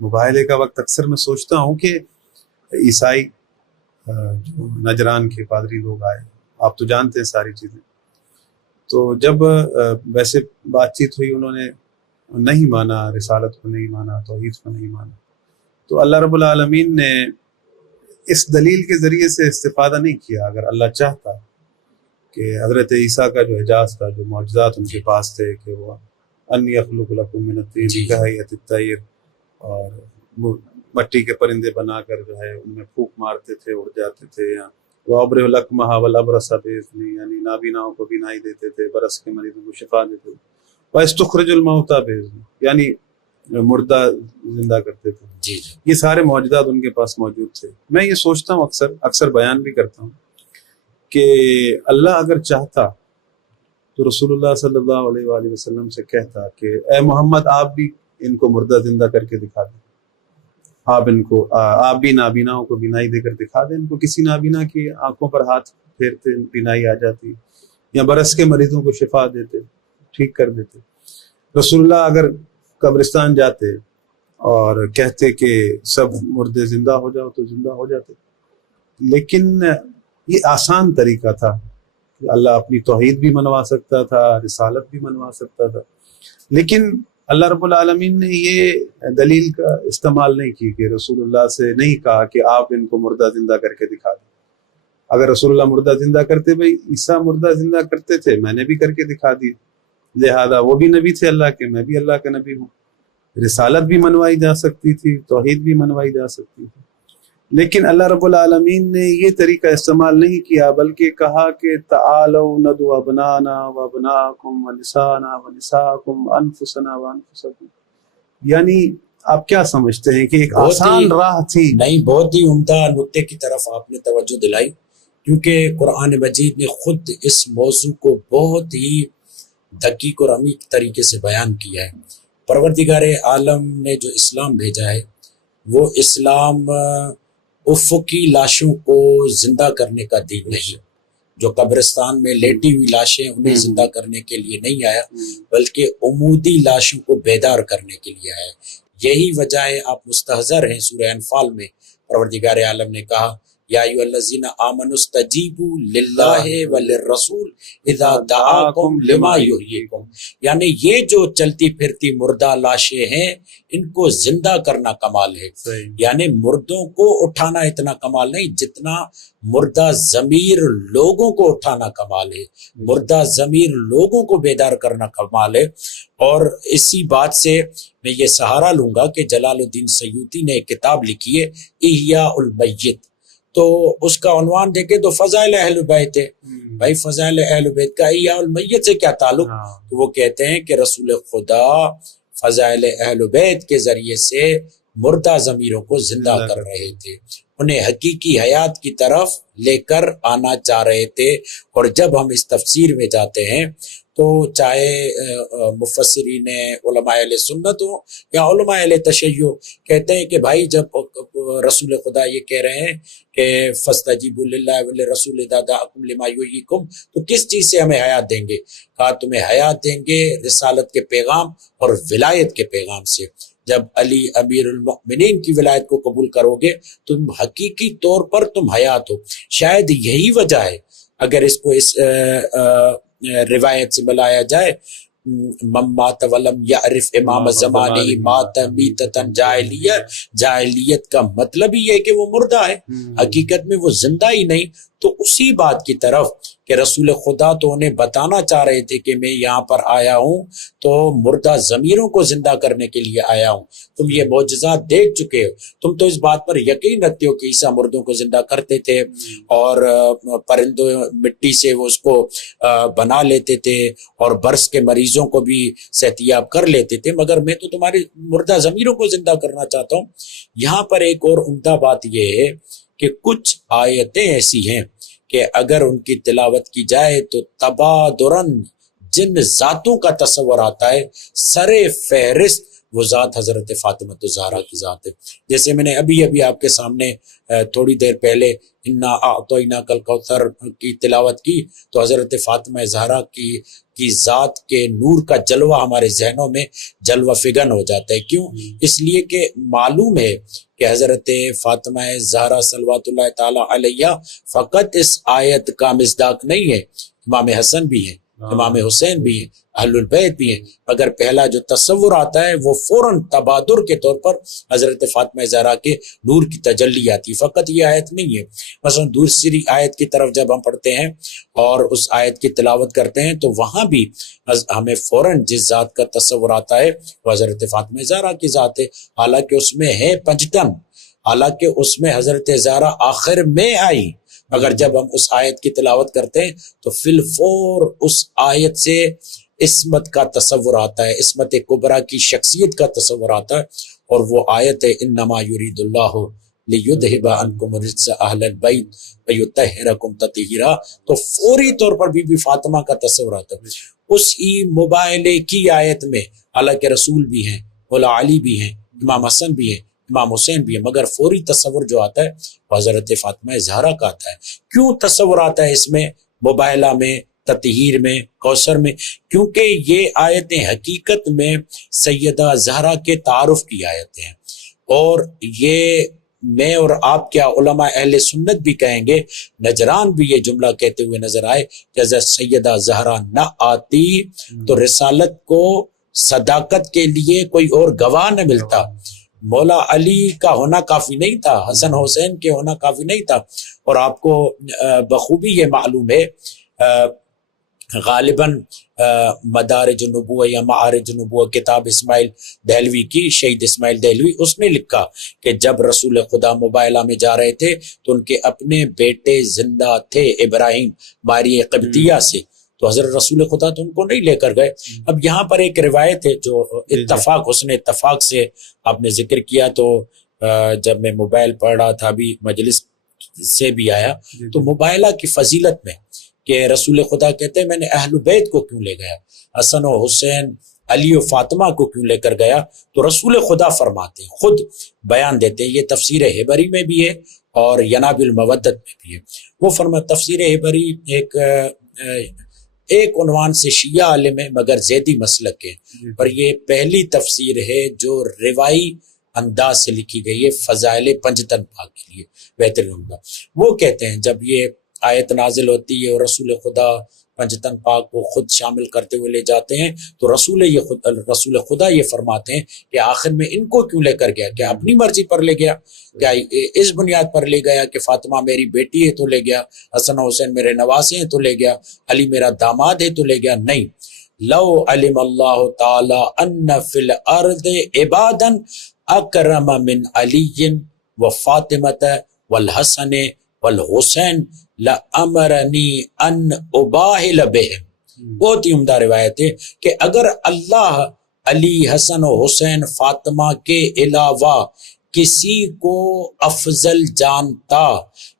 مباہلے کا وقت اکثر میں سوچتا ہوں کہ عیسائی جو نجران کے پادری لوگ آئے، آپ تو جانتے ہیں ساری چیزیں، تو جب ویسے بات چیت ہوئی، انہوں نے نہیں مانا، رسالت کو نہیں مانا، توحید کو نہیں مانا، تو اللہ رب العالمین نے اس دلیل کے ذریعے سے استفادہ نہیں کیا۔ اگر اللہ چاہتا کہ حضرت عیسیٰ کا جو اعجاز تھا، جو معجزات ان کے پاس تھے کہ وہ انی اخلق لکم من الطین کہیئۃ الطیر، اور مٹی کے پرندے بنا کر جو ہے ان میں پھونک مارتے تھے، اڑ جاتے تھے، یا وَأَبْرِئُ الْأَكْمَحَ وَالْأَبْرَصَ بِإِذْنِی، یعنی نابیناؤں کو بینائی دیتے تھے، برس کے مریضوں کو شفا دیتے تھے، وَأَسْتُخْرِجُ الْمَوْتَىٰ بِإِذْنِی، یعنی مردہ زندہ کرتے تھے۔ یہ سارے معجزات ان کے پاس موجود تھے۔ میں یہ سوچتا ہوں، اکثر بیان بھی کرتا ہوں کہ اللہ اگر چاہتا تو رسول اللہ صلی اللہ علیہ وآلہ وسلم سے کہتا کہ اے محمد، آپ بھی ان کو مردہ زندہ کر کے دکھا دیں، آپ بھی نابیناؤں کو بینائی دے کر دکھا دیں، ان کو کسی نابینا کی آنکھوں پر ہاتھ پھیرتے بینائی آ جاتی، یا برس کے مریضوں کو شفا دیتے، ٹھیک کر دیتے۔ رسول اللہ اگر قبرستان جاتے اور کہتے کہ سب مردے زندہ ہو جاؤ تو زندہ ہو جاتے، لیکن یہ آسان طریقہ تھا، اللہ اپنی توحید بھی منوا سکتا تھا، رسالت بھی منوا سکتا تھا، لیکن اللہ رب العالمین نے یہ دلیل کا استعمال نہیں کی کہ رسول اللہ سے نہیں کہا کہ آپ ان کو مردہ زندہ کر کے دکھا دیں۔ اگر رسول اللہ مردہ زندہ کرتے، بھائی عیسیٰ مردہ زندہ کرتے تھے، میں نے بھی کر کے دکھا دی، لہذا وہ بھی نبی تھے اللہ کے، میں بھی اللہ کا نبی ہوں، رسالت بھی منوائی جا سکتی تھی، توحید بھی منوائی جا سکتی تھی، لیکن اللہ رب العالمین نے یہ طریقہ استعمال نہیں کیا، بلکہ کہا کہ تعالوا ندعو ابنانا وابناکم ونساءنا ونساءکم انفسنا وانفسکم، یعنی آپ کیا سمجھتے ہیں کہ ایک آسان راہ تھی؟ نہیں، بہت ہی عمدہ نقطے کی طرف آپ نے توجہ دلائی، کیونکہ قرآن مجید نے خود اس موضوع کو بہت ہی دقیق اور عمیق طریقے سے بیان کیا ہے۔ پروردگار عالم نے جو اسلام بھیجا ہے، وہ اسلام افقی لاشوں کو زندہ کرنے کا دین نہیں، جو قبرستان میں لیٹی ہوئی لاشیں انہیں زندہ کرنے کے لیے نہیں آیا، بلکہ عمودی لاشوں کو بیدار کرنے کے لیے آیا۔ یہی وجہ ہے، آپ مستحضر ہیں، سورہ انفال میں پروردگار عالم نے کہا یا ایھا الذین آمنوا استجیبوا للہ وللرسول اذا دعاکم لما یحییکم، یعنی یہ جو چلتی پھرتی مردہ لاشیں ہیں، ان کو زندہ کرنا کمال ہے۔ یعنی مردوں کو اٹھانا اتنا کمال نہیں جتنا مردہ ضمیر لوگوں کو اٹھانا کمال ہے، مردہ ضمیر لوگوں کو بیدار کرنا کمال ہے۔ اور اسی بات سے میں یہ سہارا لوں گا کہ جلال الدین سیوطی نے ایک کتاب لکھی ہے احیاء المیت، تو اس کا عنوان دیکھیں تو فضائل اہل بیت ہے۔ بھائی فضائل اہل بیت کا احیاء المیت سے کیا تعلق؟ تو وہ کہتے ہیں کہ رسول خدا فضائل اہل بیت کے ذریعے سے مردہ ضمیروں کو زندہ کر رہے تھے، انہیں حقیقی حیات کی طرف لے کر آنا چاہ رہے تھے۔ اور جب ہم اس تفسیر میں جاتے ہیں تو چاہے مفسرین علماء اہل سنت ہو یا علماء اہل تشیع، کہتے ہیں کہ بھائی جب رسول خدا یہ کہہ رہے ہیں کہ فاستجیبوا للہ وللرسول اذا دعاکم لما یحییکم، تو کس چیز سے ہمیں حیات دیں گے؟ کہا تمہیں حیات دیں گے رسالت کے پیغام اور ولایت کے پیغام سے۔ جب علی امیر المؤمنین کی ولایت کو قبول کرو گے تم حقیقی طور پر تم حیات ہو۔ شاید یہی وجہ ہے، اگر اس کو اس روایت سے بلایا جائے، من مات ولم یعرف امام زمانی مات میتتن جاہلیہ، جاہلیت کا مطلب ہی ہے کہ وہ مردہ ہے، حقیقت میں وہ زندہ ہی نہیں۔ تو اسی بات کی طرف کہ رسول خدا تو انہیں بتانا چاہ رہے تھے کہ میں یہاں پر آیا ہوں تو مردہ ضمیروں کو زندہ کرنے کے لیے آیا ہوں، تم یہ معجزات دیکھ چکے ہو، تم تو اس بات پر یقین رکھتے ہو کہ عیسیٰ مردوں کو زندہ کرتے تھے اور پرندوں مٹی سے وہ اس کو بنا لیتے تھے اور برس کے مریضوں کو بھی صحتیاب کر لیتے تھے، مگر میں تو تمہارے مردہ ضمیروں کو زندہ کرنا چاہتا ہوں۔ یہاں پر ایک اور عمدہ بات یہ ہے کہ کچھ آیتیں ایسی ہیں کہ اگر ان کی تلاوت کی جائے تو تبادراً جن ذاتوں کا تصور آتا ہے، سر فہرست وہ ذات حضرت فاطمہ الزہرا کی ذات ہے. جیسے میں نے ابھی آپ کے سامنے تھوڑی دیر پہلے انا اعطیناک الکوثر کی تلاوت کی تو حضرت فاطمہ زہرا کی ذات کے نور کا جلوہ ہمارے ذہنوں میں جلوہ فگن ہو جاتا ہے. کیوں؟ اس لیے کہ معلوم ہے کہ حضرت فاطمہ زہرا صلوات اللہ تعالی علیہ فقط اس آیت کا مصداق نہیں ہے، امام حسن بھی ہیں، امام حسین بھی ہیں، اہل البیت بھی ہیں، مگر پہلا جو تصور آتا ہے وہ فوراً تبادر کے طور پر حضرت فاطمہ زہرا کے نور کی تجلی آتی. فقط یہ آیت نہیں ہے، مثلا دوسری آیت کی طرف جب ہم پڑھتے ہیں اور اس آیت کی تلاوت کرتے ہیں تو وہاں بھی ہمیں فوراً جس ذات کا تصور آتا ہے وہ حضرت فاطمہ زہرا کی ذات ہے. حالانکہ اس میں ہے پنجتن، حالانکہ اس میں حضرت زہرا آخر میں آئی، مگر جب ہم اس آیت کی تلاوت کرتے ہیں تو فی الفور اس آیت سے عصمت کا تصور آتا ہے، عصمت کبریٰ کی شخصیت کا تصور آتا ہے، اور وہ آیت ہے انما یرید اللہ لیذھب عنکم الرجس اہل البیت ویطہرکم تطہیرا. تو فوری طور پر بی بی فاطمہ کا تصور آتا ہے. اسی مباہلے کی آیت میں حالانکہ رسول بھی ہیں، مولا علی بھی ہیں، امام حسن بھی ہیں، امام حسین بھی ہے، مگر فوری تصور جو آتا ہے وہ حضرت فاطمہ زہرا کا آتا ہے. کیوں تصور آتا ہے اس میں، مباہلہ میں، تطہیر میں، کوثر میں؟ کیونکہ یہ آیتیں حقیقت میں سیدہ زہرا کے تعارف کی آیتیں ہیں، اور یہ میں اور آپ کیا علماء اہل سنت بھی کہیں گے، نجران بھی یہ جملہ کہتے ہوئے نظر آئے کہ اگر سیدہ زہرا نہ آتی تو رسالت کو صداقت کے لیے کوئی اور گواہ نہ ملتا. مولا علی کا ہونا کافی نہیں تھا، حسن حسین کے ہونا کافی نہیں تھا. اور آپ کو بخوبی یہ معلوم ہے، غالباً مدارج النبوہ یا معارج النبوہ کتاب اسماعیل دہلوی کی، شہید اسماعیل دہلوی، اس نے لکھا کہ جب رسول خدا مباہلہ میں جا رہے تھے تو ان کے اپنے بیٹے زندہ تھے ابراہیم ماری قبطیہ سے، تو حضرت رسول خدا تو ان کو نہیں لے کر گئے. اب یہاں پر ایک روایت ہے جو اتفاق، اس نے اتفاق سے آپ نے ذکر کیا، تو جب میں موبائل پڑھ رہا تھا ابھی مجلس سے بھی آیا تو مباہلہ کی فضیلت میں کہ رسول خدا کہتے ہیں میں نے اہل بیت کو کیوں لے گیا، حسن و حسین، علی و فاطمہ کو کیوں لے کر گیا؟ تو رسول خدا فرماتے ہیں، خود بیان دیتے ہیں، یہ تفسیر ہبری میں بھی ہے اور ینابع المودت میں بھی ہے. وہ فرماتے تفسیر ہبری ایک عنوان سے شیعہ عالم ہے مگر زیدی مسلک ہے، پر یہ پہلی تفسیر ہے جو روائی انداز سے لکھی گئی ہے فضائل پنجتن پاک کے لیے بہترین عمدہ. وہ کہتے ہیں جب یہ آیت نازل ہوتی ہے اور رسول خدا پنجتن پاک کو خود شامل کرتے ہوئے لے جاتے ہیں تو رسول خدا یہ فرماتے ہیں کہ آخر میں ان کو کیوں لے کر گیا؟ کیا اپنی مرضی پر لے گیا؟ کیا اس بنیاد پر لے گیا کہ فاطمہ میری بیٹی ہے تو لے گیا، حسن و حسین میرے نواسے ہیں تو لے گیا، علی میرا داماد ہے تو لے گیا؟ نہیں. لو علم اللہ تعالی ان فی الارض عبادا اکرم من علی و فاطمۃ والحسن والحسین لامرنی ان اباہل بہم. بہت ہی عمدہ روایت ہے کہ اگر اللہ علی، حسن و حسین، فاطمہ کے علاوہ کسی کو افضل جانتا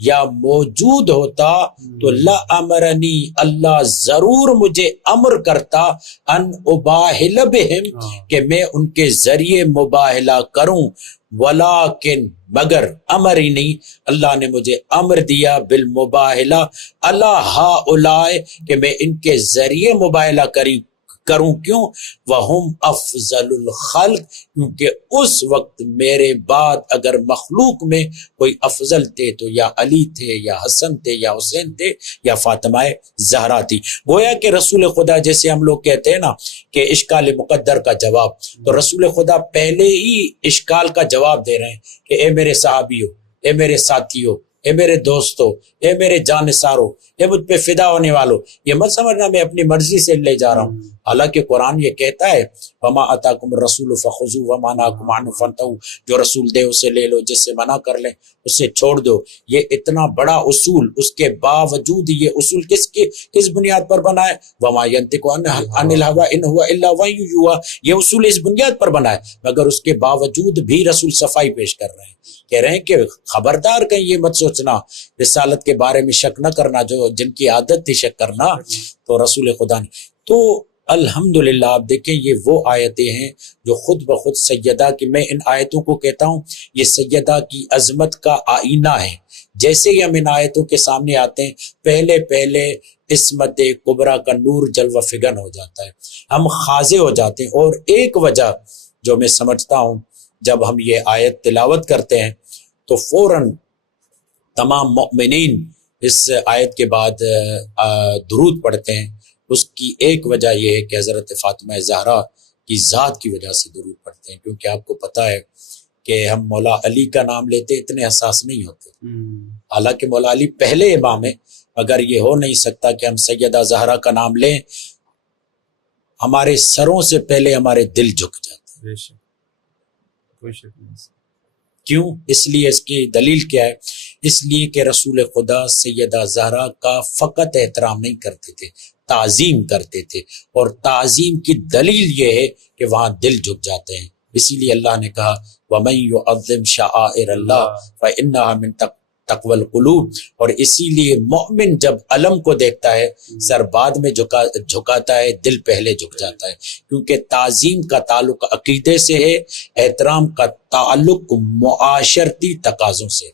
یا موجود ہوتا تو لامرنی، اللہ ضرور مجھے امر کرتا، ان اباہل بہم، کہ میں ان کے ذریعے مباہلہ کروں. ولیکن مگر امر ہی نہیں، اللہ نے مجھے امر دیا بالمباہلہ علی ہؤلاء، کہ میں ان کے ذریعے مباہلہ کروں. کیوں؟ وہم افضل الخلق، کیونکہ اس وقت میرے بعد اگر مخلوق میں کوئی افضل تھے تو یا علی تھے یا حسن تھے یا حسین تھے یا فاطمہ زہرا تھی. گویا کہ رسول خدا، جیسے ہم لوگ کہتے ہیں نا کہ اشکال مقدر کا جواب، تو رسول خدا پہلے ہی اشکال کا جواب دے رہے ہیں کہ اے میرے صحابیو، اے میرے ساتھیو، اے میرے دوستو، اے میرے جانثارو، اے مجھ پہ فدا ہونے والو، یہ مت سمجھنا میں اپنی مرضی سے لے جا رہا ہوں. حالانکہ قرآن یہ کہتا ہے وما اتاکم الرسول فخذوہ وما نہاکم عنہ فانتہوا، جو رسول دے اسے لے لو، جس سے منع کر لیں اسے چھوڑ دو. یہ اتنا بڑا اصول، اس کے باوجود یہ اصول کس بنیاد پر بنا ہے؟ وما ینطق عن الہوی ان هو الا وحی یوحی، یہ اصول اس بنیاد پر بنا ہے، مگر اس کے باوجود بھی رسول صفائی پیش کر رہے ہیں، کہہ رہے ہیں کہ خبردار کہیں یہ مت سوچنا، رسالت کے بارے میں شک نہ کرنا، جو جن کی عادت تھی شک کرنا. تو رسول خدا نے تو الحمدللہ آپ دیکھیں یہ وہ آیتیں ہیں جو خود بخود سیدہ کی، میں ان آیتوں کو کہتا ہوں یہ سیدہ کی عظمت کا آئینہ ہے. جیسے ہی ہم ان آیتوں کے سامنے آتے ہیں پہلے عصمت کبریٰ کا نور جلوہ فگن ہو جاتا ہے، ہم خاضع ہو جاتے ہیں. اور ایک وجہ جو میں سمجھتا ہوں جب ہم یہ آیت تلاوت کرتے ہیں تو فوراً تمام مؤمنین اس آیت کے بعد درود پڑھتے ہیں، اس کی ایک وجہ یہ ہے کہ حضرت فاطمہ زہرا کی ذات کی وجہ سے درود پڑھتے ہیں، کیونکہ آپ کو پتہ ہے کہ ہم مولا علی کا نام لیتے اتنے حساس نہیں ہوتے، حالانکہ مولا علی پہلے امام ہے، مگر یہ ہو نہیں سکتا کہ ہم سیدہ زہرا کا نام لیں، ہمارے سروں سے پہلے ہمارے دل جھک جاتے ہیں. کوئی شک نہیں. کیوں؟ اس لیے اس کی دلیل کیا ہے؟ اس لیے کہ رسول خدا سیدہ زہرا کا فقط احترام نہیں کرتے تھے، تعظیم کرتے تھے، اور تعظیم کی دلیل یہ ہے کہ وہاں دل جھک جاتے ہیں. اسی لیے اللہ نے کہا وَمَن يُعَظِّمْ شَعَائِرَ اللَّهِ فَإِنَّهَا مِن تقوی القلوب. اور اسی لیے مومن جب علم کو دیکھتا ہے سر بعد میں جھکاتا ہے، دل پہلے جھک جاتا ہے، کیونکہ تعظیم کا تعلق عقیدے سے ہے، احترام کا تعلق معاشرتی تقاضوں سے.